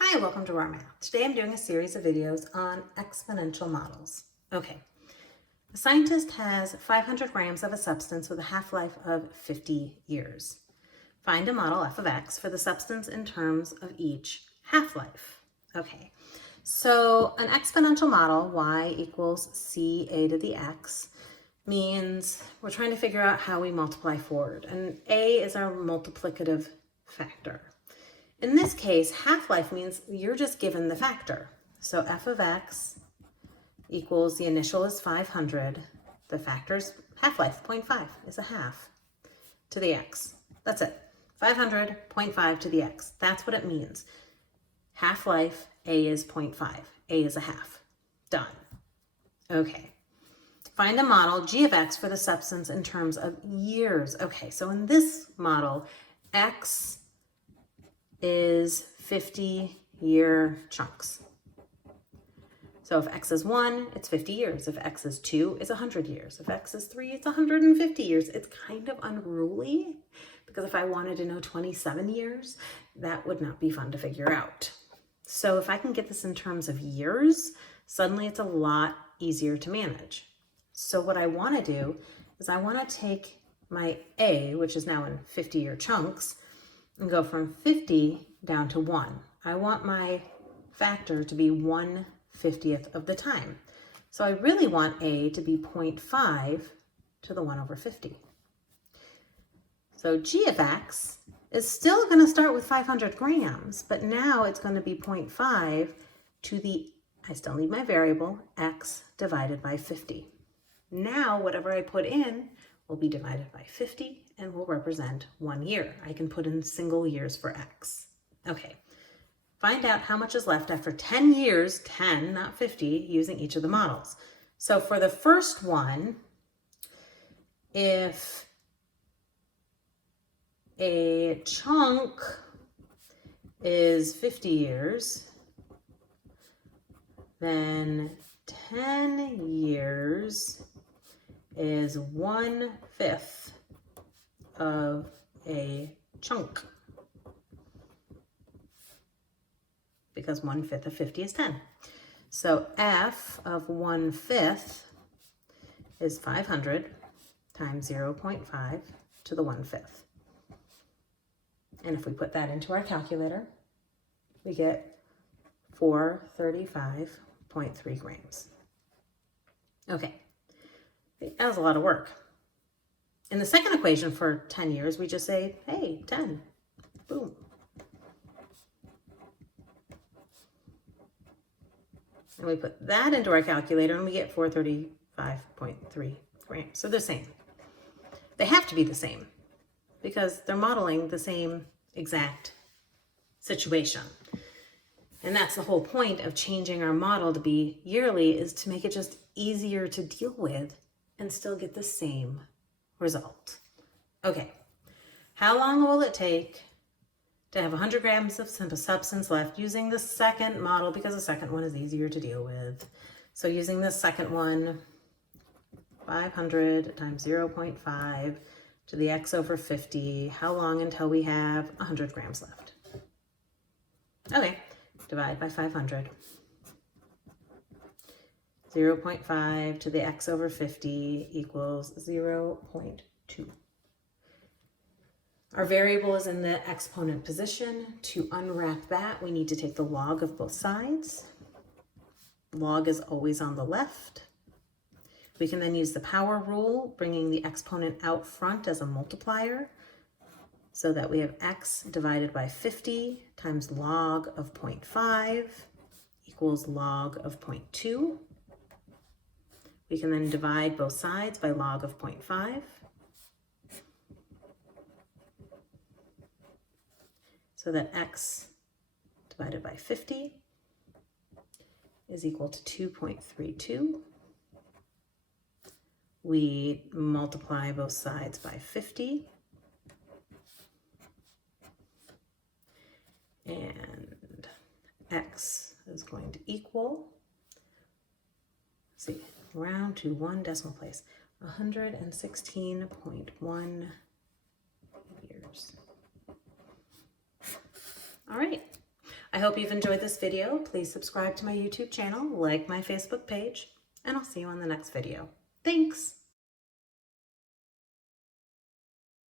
Hi, welcome to Our Math. Today I'm doing a series of videos on exponential models. Okay, a scientist has 500 grams of a substance with a half-life of 50 years. Find a model f of x for the substance in terms of each half-life. Okay, so an exponential model, y equals ca to the x, means we're trying to figure out how we multiply forward, and a is our multiplicative factor. In this case, half-life means you're just given the factor. So f of x equals, the initial is 500, the factor's half-life, 0.5, is a half to the x. That's it. 500, 0.5 to the x. That's what it means. Half-life, a is 0.5, a is a half. Done. Okay. Find a model, g of x, for the substance in terms of years. Okay, so in this model, x is 50-year chunks. So if x is 1, it's 50 years. If x is 2, it's 100 years. If x is 3, it's 150 years. It's kind of unruly because if I wanted to know 27 years, that would not be fun to figure out. So if I can get this in terms of years, suddenly it's a lot easier to manage. So what I want to do is I want to take my a, which is now in 50-year chunks, and go from 50 down to 1. I want my factor to be 1/50th of the time. So I really want a to be 0.5 to the 1 over 50. So g of x is still going to start with 500 grams, but now it's going to be 0.5 to the, I still need my variable, x divided by 50. Now whatever I put in will be divided by 50 and will represent 1 year. I can put in single years for x. Okay, find out how much is left after 10 years, 10, not 50, using each of the models. So for the first one, if a chunk is 50 years, then 10 years is 1/5 of a chunk, because 1/5 of 50 is 10. So f of 1/5 is 500 times 0.5 to the 1/5. And if we put that into our calculator, we get 435.3 grams. Okay. That was a lot of work. In the second equation for 10 years, we just say, hey, 10, boom. And we put that into our calculator and we get 435.3 grams. So they're the same. They have to be the same because they're modeling the same exact situation. And that's the whole point of changing our model to be yearly, is to make it just easier to deal with and still get the same result. Okay, how long will it take to have 100 grams of substance left using the second model, because the second one is easier to deal with? So using the second one, 500 times 0.5 to the x over 50, how long until we have 100 grams left? Okay, divide by 500. 0.5 to the x over 50 equals 0.2. Our variable is in the exponent position. To unwrap that, we need to take the log of both sides. Log is always on the left. We can then use the power rule, bringing the exponent out front as a multiplier, so that we have x divided by 50 times log of 0.5 equals log of 0.2. We can then divide both sides by log of 0.5. So that x divided by 50 is equal to 2.32. We multiply both sides by 50. And x is going to equal, let's see, round to 1 decimal place, 116.1 years. All right. I hope you've enjoyed this video. Please subscribe to my YouTube channel, like my Facebook page, and I'll see you on the next video. Thanks!